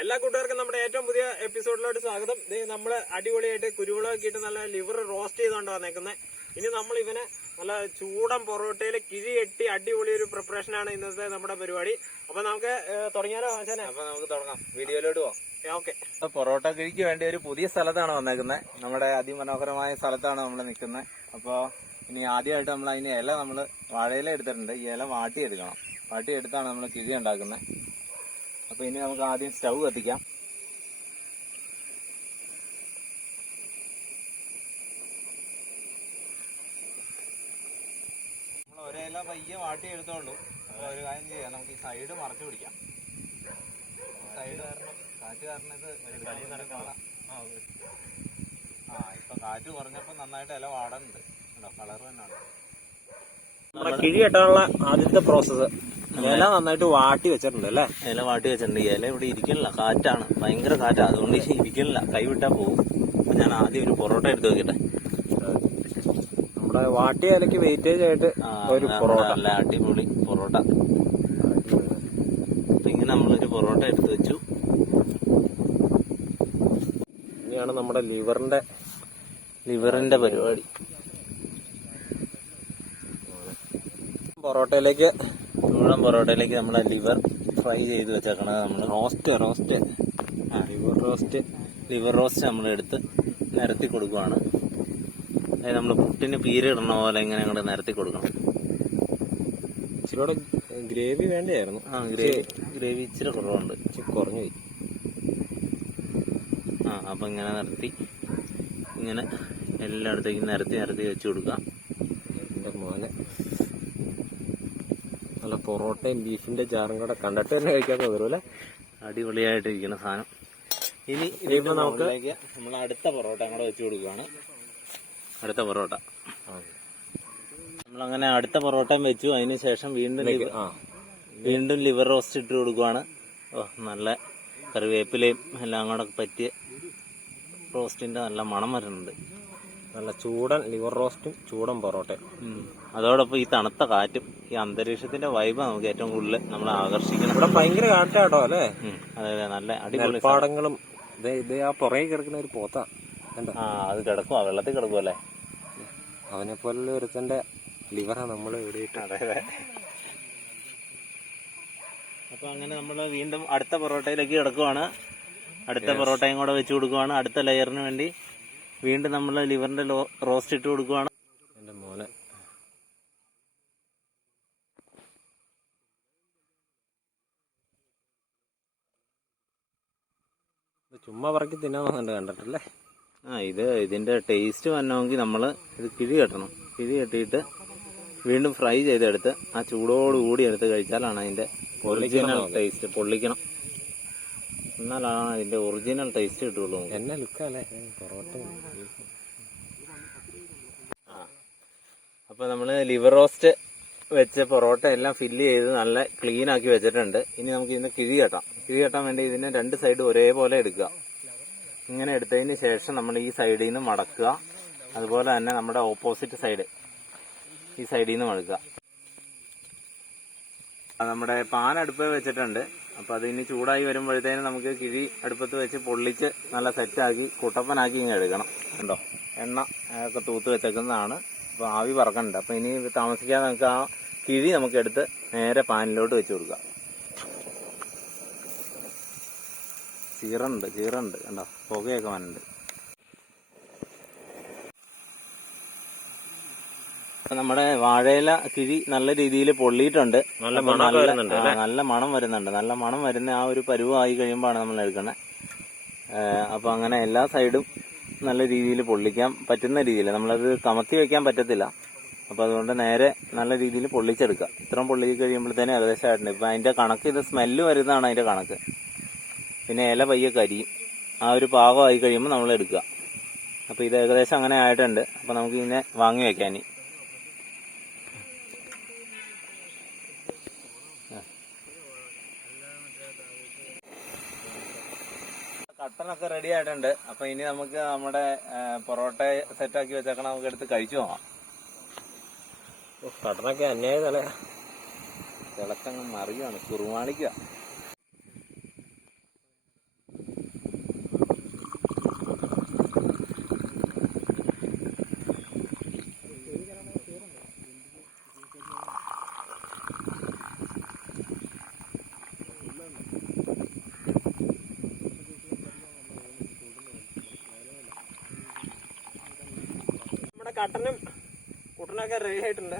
എല്ലാ കൂട്ടുകാർക്കും നമ്മുടെ ഏറ്റവും പുതിയ എപ്പിസോഡിലോട്ട് സ്വാഗതം. നമ്മള് അടിപൊളിയായിട്ട് കുരുമുളകൊക്കെ ഇട്ട് നല്ല ലിവർ റോസ്റ്റ് ചെയ്തോണ്ട് വന്നേക്കുന്നത്. ഇനി നമ്മൾ ഇവനെ നല്ല ചൂടൻ പൊറോട്ടയിൽ കിഴി കെട്ടി അടിപൊളി ഒരു പ്രിപ്പറേഷനാണ് ഇന്നത്തെ നമ്മുടെ പരിപാടി. അപ്പൊ നമുക്ക് തുടങ്ങിയാലോ ആശാനെ? അപ്പൊ നമുക്ക് തുടങ്ങാം, വീഡിയോയിലോട്ട് പോവാം. ഓക്കെ. പൊറോട്ട കിഴിക്ക് വേണ്ടി ഒരു പുതിയ സ്ഥലത്താണ് വന്നേക്കുന്നത്. നമ്മുടെ അതിമനോഹരമായ സ്ഥലത്താണ് നമ്മൾ നിൽക്കുന്നത്. അപ്പൊ ഇനി ആദ്യമായിട്ട് നമ്മൾ അതിന് ഇല വാഴയില എടുത്തിട്ടുണ്ട്. ഈ ഇല വാട്ടിയെടുക്കണം. വാട്ടിയെടുത്താണ് നമ്മൾ കിഴി ഉണ്ടാക്കുന്നത്. അപ്പൊ ഇനി നമുക്ക് ആദ്യം സ്റ്റൗ കത്തിക്കാം. നമ്മൾ ഒരേല പയ്യെ വാട്ടിയെടുത്തോളൂ. അപ്പൊ ഒരു കാര്യം ചെയ്യാം, നമുക്ക് ഈ സൈഡ് മറച്ചു പിടിക്കാം. സൈഡ് കാരണം കാറ്റ് കാരണം ഇത് കളി നടക്കാനുള്ള ഇപ്പൊ കാറ്റ് കുറഞ്ഞപ്പോ നന്നായിട്ട് ഇല വാടുന്നുണ്ട്. കളർ തന്നെയാണ്. നമ്മുടെ കിഴി കെട്ടാനുള്ള ആദ്യത്തെ പ്രോസസ്സ് ഇല നന്നായിട്ട് വാട്ടി വെച്ചിട്ടുണ്ട് അല്ലേ? ഇല വാട്ടി വെച്ചിട്ടുണ്ട്. ഇല ഇവിടെ ഇരിക്കണില്ല, കാറ്റാണ്, ഭയങ്കര കാറ്റാണ്. അതുകൊണ്ട് ഇരിക്കണില്ല, കൈവിട്ടാ പോകും. അപ്പൊ ഞാൻ ആദ്യം ഒരു പൊറോട്ട എടുത്ത് നോക്കട്ടെ. നമ്മുടെ വാട്ടിയ ഇലക്ക് വെയിറ്റേജ് ആയിട്ട് ഒരു പൊറോട്ട, നല്ല അടിപൊളി പൊറോട്ട. ഇങ്ങനെ നമ്മളൊരു പൊറോട്ട എടുത്ത് വെച്ചു. ഇനിയാണ് നമ്മുടെ ലിവറിന്റെ പരിപാടി. മുഴുവൻ പൊറോട്ടയിലേക്ക് നമ്മുടെ ലിവർ ഫ്രൈ ചെയ്ത് വെച്ചേക്കണത് നമ്മൾ ലിവർ റോസ്റ്റ് നമ്മൾ എടുത്ത് നിരത്തി കൊടുക്കുവാണ്. അതായത് നമ്മൾ പുട്ടിന് പീരിടണ പോലെ ഇങ്ങനെ അങ്ങോട്ട് നിരത്തി കൊടുക്കണം. ഇച്ചിരി ഗ്രേവി വേണ്ടിയായിരുന്നു. ഗ്രേവി ഇച്ചിരി കുറവുണ്ട്, കുറഞ്ഞു പോയി. അപ്പൊ ഇങ്ങനെ നിരത്തി ഇങ്ങനെ എല്ലായിടത്തേക്കും നിരത്തി വെച്ച് കൊടുക്കാം. എന്റെ മോനെ നല്ല പൊറോട്ടയും ബീഫിന്റെ ചാറും കൂടെ കണ്ടിട്ട് തന്നെ കഴിക്കാൻ തോന്നൂല്ലേ? അടിപൊളിയായിട്ടിരിക്കുന്ന സാധനം. ഇനി ഇതിപ്പോ നമുക്ക് നമ്മൾ അടുത്ത പൊറോട്ട കൂടെ വെച്ച് കൊടുക്കുകയാണ്. അടുത്ത പൊറോട്ട നമ്മളങ്ങനെ അടുത്ത പൊറോട്ടയും വെച്ചു. അതിന് ശേഷം വീണ്ടും ലിവർ റോസ്റ്റ് ഇട്ട് കൊടുക്കുവാണ്. നല്ല കറിവേപ്പിലയും എല്ലാം കൂടെ പറ്റിയ റോസ്റ്റിന്റെ നല്ല മണം വരുന്നുണ്ട്. നല്ല ചൂടൻ ലിവർ റോസ്റ്റും ചൂടൻ പൊറോട്ടയും. അതോടൊപ്പം ഈ തണുത്ത കാറ്റും ഈ അന്തരീക്ഷത്തിന്റെ വൈബ് നമുക്ക് ഏറ്റവും കൂടുതൽ നമ്മളെ ആകർഷിക്കണം. ഇവിടെ ഭയങ്കര കാറ്റാട്ടോ അല്ലേ? അതെ, നല്ല അടിപൊളി പാടങ്ങളും. ഇത് ആ പുറകെ കിടക്കുന്ന ഒരു പോത്ത അത് കിടക്കും, വെള്ളത്തിൽ കിടക്കും അല്ലേ? അവനെ പോലുള്ള ഒരുത്തന്റെ ലിവറാ നമ്മൾ ഇവിടെ ഇട്ട്. അതെ. അപ്പൊ അങ്ങനെ നമ്മൾ വീണ്ടും അടുത്ത പൊറോട്ടയിലേക്ക് കിടക്കുവാണ്. അടുത്ത പൊറോട്ടയും കൂടെ വെച്ച് കൊടുക്കുവാണ്. അടുത്ത ലെയറിന് വേണ്ടി വീണ്ടും നമ്മൾ ലിവറിന്റെ റോസ്റ്റ് ഇട്ട് കൊടുക്കുവാണ്. എന്റെ മോനെ ചുമ്മാ പറക്കി തിന്നാന്നുണ്ട് കണ്ടിട്ടല്ലേ? ഇതിന്റെ ടേസ്റ്റ് വരണമെങ്കിൽ നമ്മൾ ഇത് കിഴി കെട്ടണം. കിഴി കെട്ടിയിട്ട് വീണ്ടും ഫ്രൈ ചെയ്തെടുത്ത് ആ ചൂടോടുകൂടി എടുത്ത് കഴിച്ചാലാണ് അതിന്റെ ഒറിജിനൽ ടേസ്റ്റ്. പൊള്ളിക്കണം, എന്നാലാണ് അതിന്റെ ഒറിജിനൽ ടേസ്റ്റ് കിട്ടുള്ളൂ. എന്നെ ലുക്കല്ലേ പൊറോട്ട. അപ്പൊ നമ്മള് ലിവർ റോസ്റ്റ് വെച്ച് പൊറോട്ട എല്ലാം ഫില്ല് ചെയ്ത് നല്ല ക്ലീൻ ആക്കി വെച്ചിട്ടുണ്ട്. ഇനി നമുക്ക് ഇതിന് കിഴി കെട്ടാം. കിഴി കെട്ടാൻ വേണ്ടി ഇതിന് രണ്ട് സൈഡ് ഒരേപോലെ എടുക്കുക. ഇങ്ങനെ എടുത്തതിന് ശേഷം നമ്മൾ ഈ സൈഡിൽ നിന്ന് മടക്കുക. അതുപോലെ തന്നെ നമ്മുടെ ഓപ്പോസിറ്റ് സൈഡ് ഈ സൈഡിൽ നിന്ന് മടക്കുക. നമ്മുടെ പാൻ അടുപ്പ് വെച്ചിട്ടുണ്ട്. അപ്പൊ അതിന് ചൂടായി വരുമ്പോഴത്തേനും നമുക്ക് കിഴി അടുപ്പത്ത് വെച്ച് പൊള്ളിച്ച് നല്ല സെറ്റാക്കി കുട്ടപ്പനാക്കി ഇങ്ങനെ എടുക്കണം. കണ്ടോ, എണ്ണ ഒക്കെ തൂത്ത് വെച്ചേക്കുന്നതാണ്. അപ്പൊ ആവി പറക്കണ്ട. അപ്പൊ ഇനി താമസിക്കാതെ നമുക്ക് ആ കിഴി നമുക്ക് എടുത്ത് നേരെ പാനിലോട്ട് വെച്ച് കൊടുക്കാം. ചീറുണ്ട് കണ്ടോ, പുകയൊക്കെ വന്നുണ്ട്. നമ്മുടെ വാഴയില കിഴി നല്ല രീതിയിൽ പൊള്ളിയിട്ടുണ്ട്. നല്ല മണം വരുന്നുണ്ട്. നല്ല മണം വരുന്ന ആ ഒരു പരുവമായി കഴിയുമ്പോഴാണ് നമ്മൾ എടുക്കുന്നത്. അപ്പൊ അങ്ങനെ എല്ലാ സൈഡും നല്ല രീതിയിൽ പൊള്ളിക്കാൻ പറ്റുന്ന രീതിയിൽ, നമ്മളത് കമത്തി വെക്കാൻ പറ്റത്തില്ല. അപ്പൊ അതുകൊണ്ട് നേരെ നല്ല രീതിയിൽ പൊള്ളിച്ചെടുക്കുക. ഇത്രയും പൊള്ളി കഴിയുമ്പോഴത്തേനും ഏകദേശം ആയിട്ടുണ്ട്. ഇപ്പൊ അതിന്റെ കണക്ക് ഇത് സ്മെല്ല് വരുന്നതാണ് അതിന്റെ കണക്ക്. പിന്നെ ഇല പയ്യെ കരിയും. ആ ഒരു പാകമായി കഴിയുമ്പോൾ നമ്മൾ എടുക്കുക. അപ്പൊ ഇത് ഏകദേശം അങ്ങനെ ആയിട്ടുണ്ട്. അപ്പൊ നമുക്ക് ഇതിനെ വാങ്ങി വെക്കാൻ. കട്ടനൊക്കെ റെഡി ആയിട്ടുണ്ട്. അപ്പൊ ഇനി നമുക്ക് നമ്മുടെ പൊറോട്ട സെറ്റാക്കി വെച്ചേക്കണം. നമുക്ക് എടുത്ത് കഴിച്ചു പോകാം. കട്ടനൊക്കെ അന്യായതല്ലേ? തിളക്കങ്ങ് മറിയാണ്, കുറുമാണിക്കുക. കട്ടനും കുട്ടനൊക്കെ റെഡി ആയിട്ടുണ്ട്.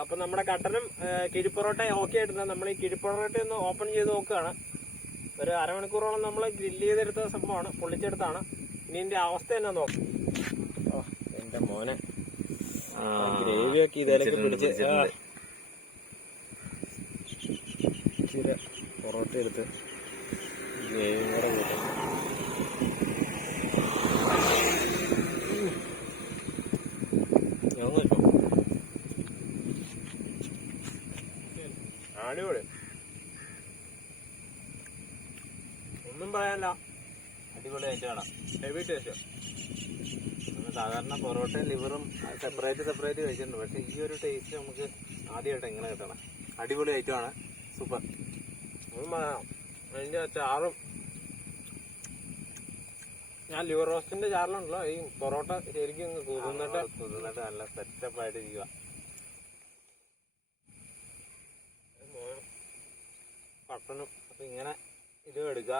അപ്പൊ നമ്മുടെ കട്ടനും കിഴിപ്പൊറോട്ട ഓക്കെ ആയിട്ടുണ്ട്. നമ്മൾ ഈ കിഴിപ്പൊറോട്ട ഒന്ന് ഓപ്പൺ ചെയ്ത് നോക്കുകയാണ്. ഒരു അരമണിക്കൂറോളം നമ്മൾ ഗ്രില്ല് ചെയ്തെടുത്ത സംഭവമാണ്, പൊള്ളിച്ചെടുത്താണ്. ഇനി ഇതിന്റെ അവസ്ഥ എന്നാ നോക്കാം. ഓ എന്റെ മോനെ, ഗ്രേവിയൊക്കെ ഇതിലേക്ക് പിടിച്ച് ഇച്ചിരി പൊറോട്ട എടുത്ത് ഗ്രേവിയും കൂടെ കൂട്ടും. അടിപൊളി, ഒന്നും പറയാനില്ല, അടിപൊളി ഐറ്റമാണ്. Heavy taste. സാധാരണ പൊറോട്ടയും ലിവറും സെപ്പറേറ്റ് കഴിച്ചിട്ടുണ്ട്. പക്ഷെ ഈ ഒരു ടേസ്റ്റ് നമുക്ക് ആദ്യമായിട്ട് എങ്ങനെ കിട്ടണം. അടിപൊളി ഐറ്റമാണ്, സൂപ്പർ. ഒന്നും പറയാം. അതിന്റെ ചാറും, ഞാൻ ലിവർ റോസ്റ്റിന്റെ ചാറിലുണ്ടല്ലോ ഈ പൊറോട്ട ശരിക്കും കുതിർന്നിട്ട് നല്ല സെറ്റപ്പ് ആയിട്ട് ഇരിക്കുക. പട്ടണം. അപ്പൊ ഇങ്ങനെ ഇതും എടുക്കുക,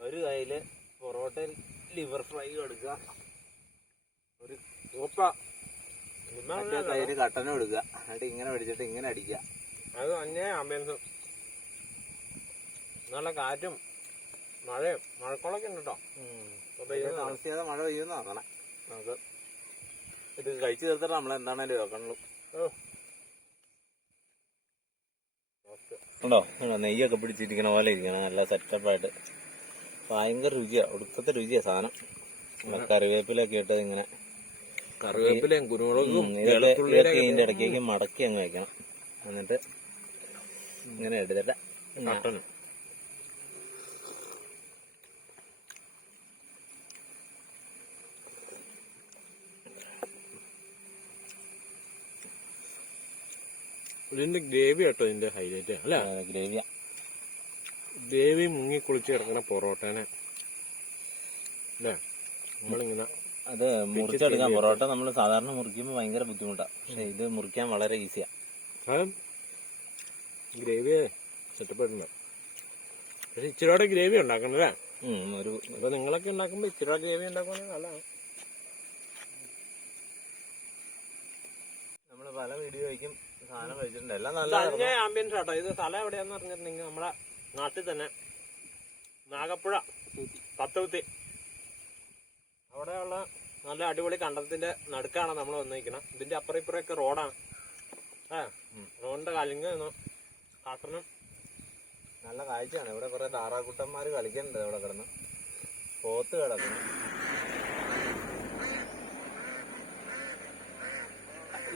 ഒരു കയ്യില് പൊറോട്ട ലിവർ ഫ്രൈ എടുക്കുക, ഒരു മറ്റേ കയ്യില് കട്ടനും എടുക്കുക. എന്നിട്ട് ഇങ്ങനെ പിടിച്ചിട്ട് ഇങ്ങനെ അടിക്കുക. അത് തന്നെ ആംബിയൻസും, നല്ല കാറ്റും മഴയും, മഴക്കോളൊക്കെ ഉണ്ട് കേട്ടോ. താമസിയാതെ മഴ പെയ്യുന്ന നോക്കണേ. നമുക്ക് ഇത് കഴിച്ചു തീർത്തിട്ട് നമ്മൾ എന്താണേലും വെക്കണുള്ളൂ. ഉണ്ടോ നെയ്യൊക്കെ പിടിച്ചിരിക്കണ പോലെ ഇരിക്കണം, നല്ല സെറ്റപ്പായിട്ട്. ഭയങ്കര രുചിയാ, ഒടുക്കത്തെ രുചിയാ സാധനം. കറിവേപ്പിലൊക്കെ ഇട്ട് ഇങ്ങനെ, കറിവേപ്പിലയും കുരുമുളകും ഇതൊക്കെ ഇതിന്റെ ഇടയ്ക്കേക്ക് മടക്കി അങ്ങ് വെക്കണം. എന്നിട്ട് ഇങ്ങനെ എടുത്തിട്ട് മട്ടനും ഇതിന്റെ ഗ്രേവി കേട്ടോ ഇതിന്റെ ഹൈലൈറ്റ് അല്ല. ഗ്രേവിയ, ഗ്രേവി മുങ്ങി കുളിച്ച് കിടക്കണ പൊറോട്ടനെ അല്ലേ നമ്മളിങ്ങനെ. അത് മുറിച്ചെടുക്കാം. പൊറോട്ട നമ്മൾ സാധാരണ മുറിക്കുമ്പോൾ ഭയങ്കര ബുദ്ധിമുട്ടാണ്, പക്ഷെ ഇത് മുറിക്കാൻ വളരെ ഈസിയാ. ഗ്രേവി സെറ്റപ്പ് ആയിട്ടുണ്ട്. പക്ഷെ ഇച്ചിരിയോടെ ഗ്രേവി ഉണ്ടാക്കണം അല്ലേ? അപ്പൊ നിങ്ങളൊക്കെ ഉണ്ടാക്കുമ്പോ ഇച്ചിരി ഗ്രേവി ഉണ്ടാക്കുവാണെങ്കിൽ നല്ലതാണ്. നമ്മള് പല വീഡിയോയ്ക്കും സാധനം കഴിച്ചിട്ടുണ്ട്, എല്ലാം നല്ല ആംബിയൻസ് ആട്ടോ. ഇത് സ്ഥലം എവിടെയാന്ന് പറഞ്ഞിട്ടുണ്ടെങ്കിൽ നമ്മുടെ നാട്ടിൽ തന്നെ നാഗപ്പുഴ പത്തവുത്തി, അവിടെയുള്ള നല്ല അടിപൊളി കണ്ടത്തിന്റെ നടുക്കാണ് നമ്മൾ വന്നിരിക്കണം. ഇതിന്റെ അപ്പുറം ഇപ്പുറമൊക്കെ റോഡാണ്. റോഡിന്റെ കലിങ്ങ് കാട്ടണം. നല്ല കാഴ്ചയാണ്. ഇവിടെ കുറെ താറാക്കുട്ടന്മാര് കളിക്കുന്നുണ്ട്. ഇവിടെ കിടന്ന് പോത്ത് കിടക്കുന്നു.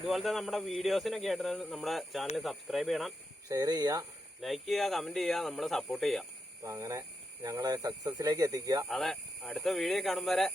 ഇതുപോലത്തെ നമ്മുടെ വീഡിയോസിനൊക്കെ ആയിട്ട് നമ്മുടെ ചാനൽ സബ്സ്ക്രൈബ് ചെയ്യണം, ഷെയർ ചെയ്യുക, ലൈക്ക് ചെയ്യുക, കമന്റ് ചെയ്യുക, നമ്മളെ സപ്പോർട്ട് ചെയ്യുക. അപ്പൊ അങ്ങനെ ഞങ്ങളെ സക്സസിലേക്ക് എത്തിക്കുക. അതെ, അടുത്ത വീഡിയോ കാണും വരെ.